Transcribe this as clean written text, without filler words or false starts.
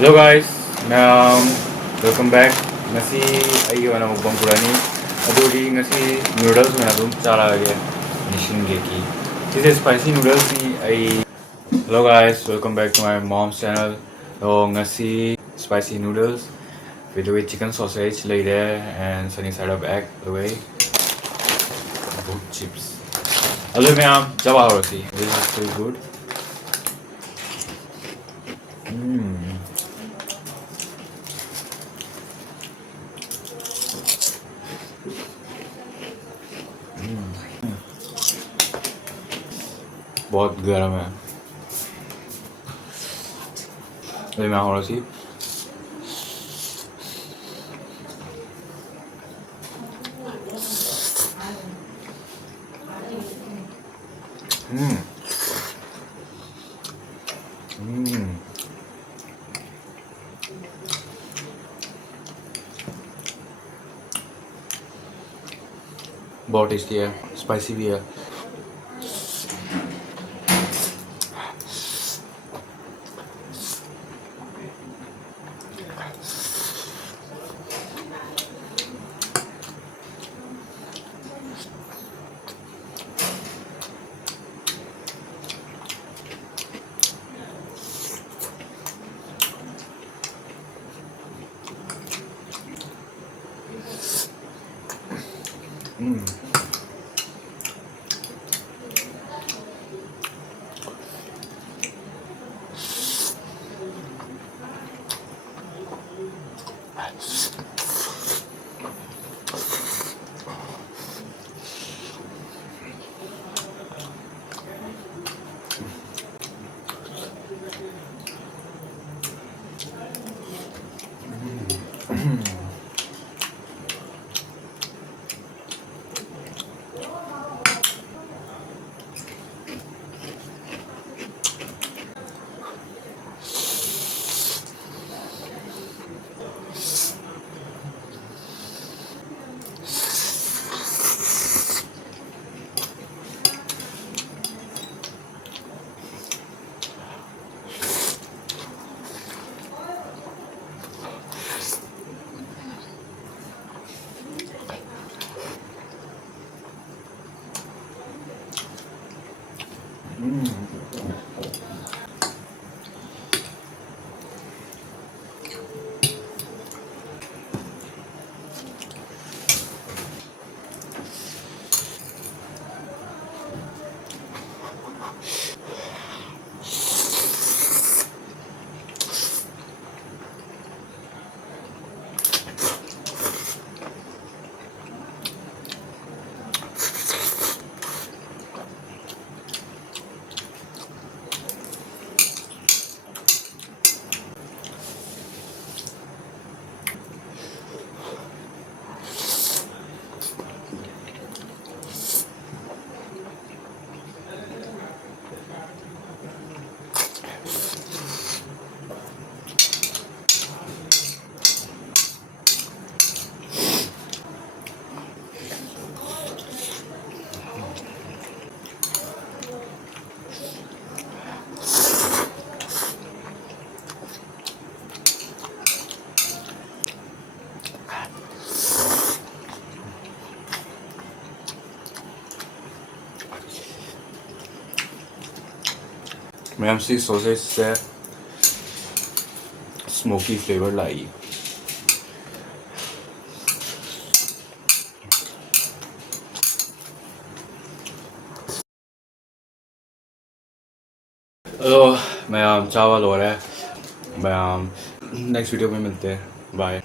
Hello guys, welcome back. Ngasi ay wana mukbang kurani. Adori ngasi noodles na dum chala age nishin geki. This is spicy noodles ni ay. Hello guys, welcome back to my mom's channel. So ngasi spicy noodles with chicken sausage lay there and sunny side of egg away. Good chips. Hello ma'am, jaba horasi. This is so good. बहुत गर्म है अरे मैं हो रहा सी बहुत tasty है spicy भी है मैम सी सॉसेज से स्मोकी फ्लेवर लाई हेलो मैं चावल हो रहा है मैं नेक्स्ट वीडियो में मिलते हैं बाय